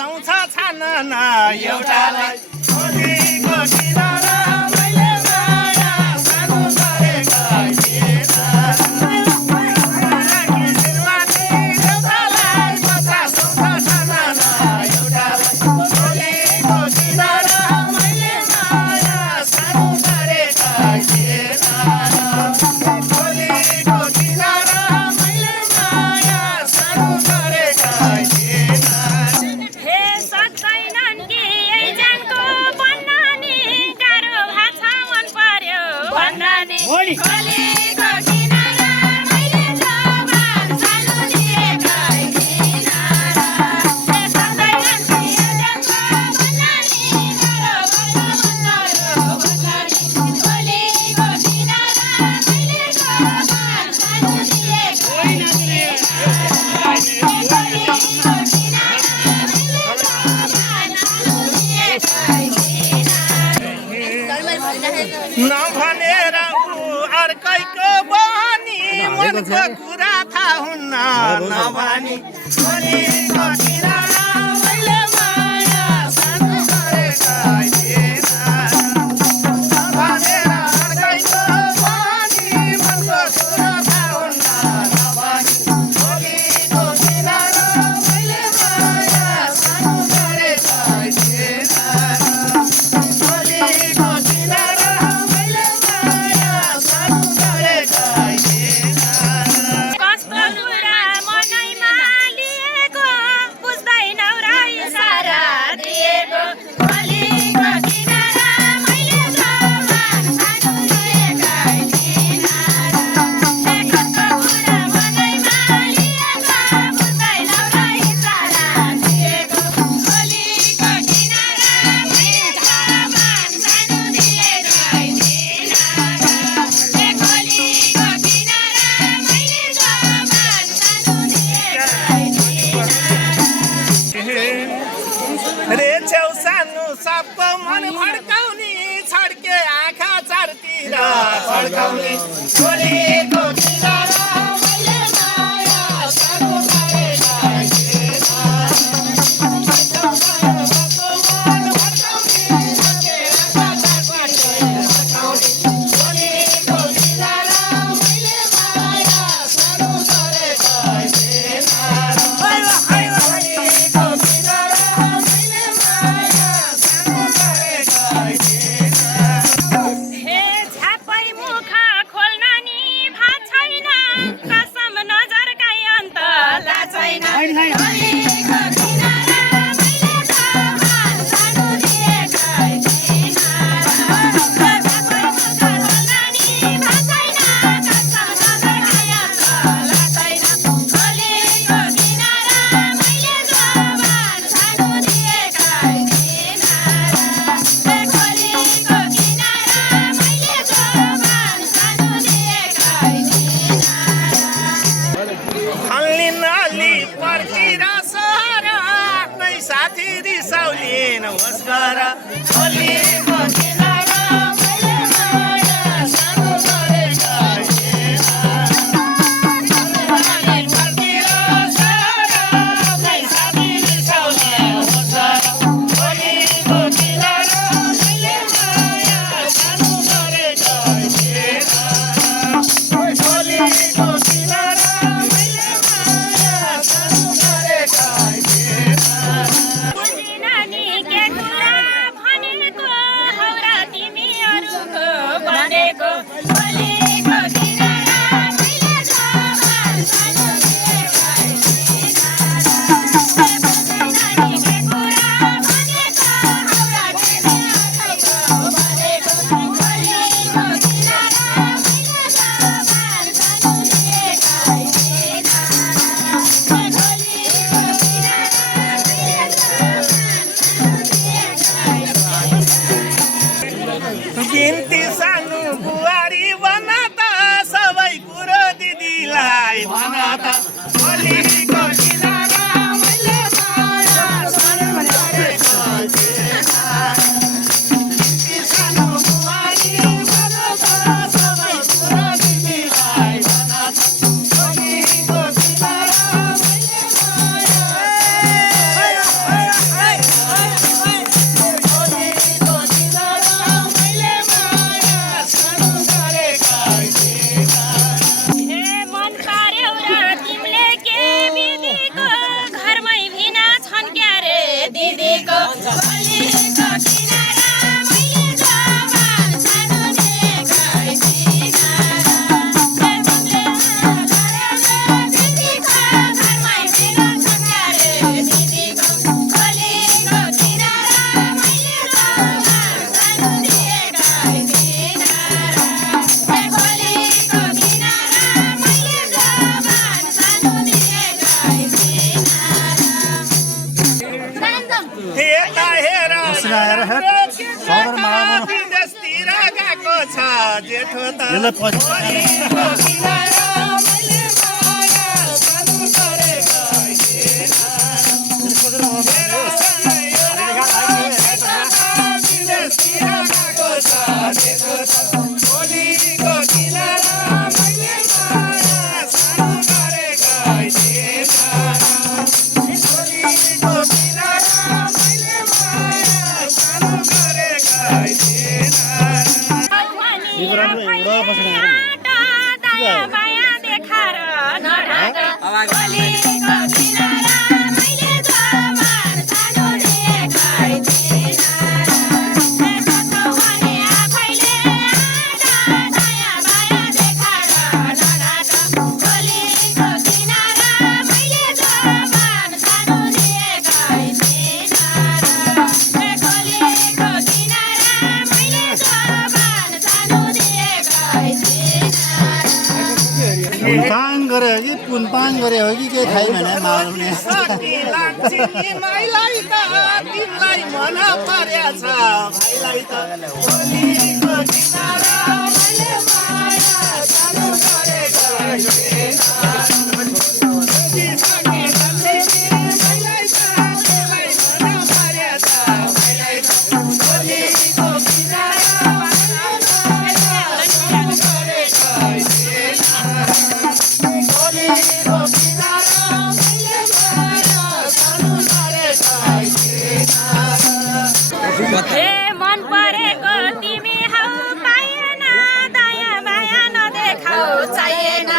बसाउँछ छान एउटालाई छोरीको किनारा मैले माया सानो गरेका नभनेर अर्कैको बनी मनको कुरा थाहा हुन्न नभनी छोरीको किनारा मैले माया सानो गरेका नभनेर अर्कैको बनी मनको कुरा थाहा हुन्न नभनी छोरीको किनारा मैले माया सानो गरेका सबको मन फड्काउने छड्के आँखा चारतिर फड्काउने छोरीको किनारा मैले माया सानो गरेका साथी रिसाउलिन होस् गर छोरीको किनारा मैले माया सानो गरेका साथी रिसाउलिन होस् गर छोरीको किनारा मैले माया सानो गरेका छोरीको किनारा मैले माया सानो गरेका एकछिन आएर सदरमालामा विदेशतिर गएको छ जेठो त यसलाई पछि छोरीको किनारा मैले माया सानो गरेको थिएन। मेरो सँगै एउटा विदेशतिर गएको छ जेठो त छोरीको किनारा मैले माया सानो गरेको थिएन। छोरीको किनारा मैले माया सानो गरेको थिएन। पुनपाङ गरे हो कि पुनपाङ गरे हो कि केही थाहै भएन मालुने सकी लाग्छ निमाईलाई त तिमीलाई मन परेछ भाइलाई त छोरीको किनारा मैले माया सानो गरेको थिएन। सकी लाग्छ निमाईलाई त तिमीलाई मन परेछ भाइलाई त छोरीको किनारा मैले माया सानो गरेको थिएन। छोरीको किनारा मैले माया सानो गरेको थिएन। हे मन परेको तिमी हौ पाएन दया माया नदेखाऊ चाहिएन।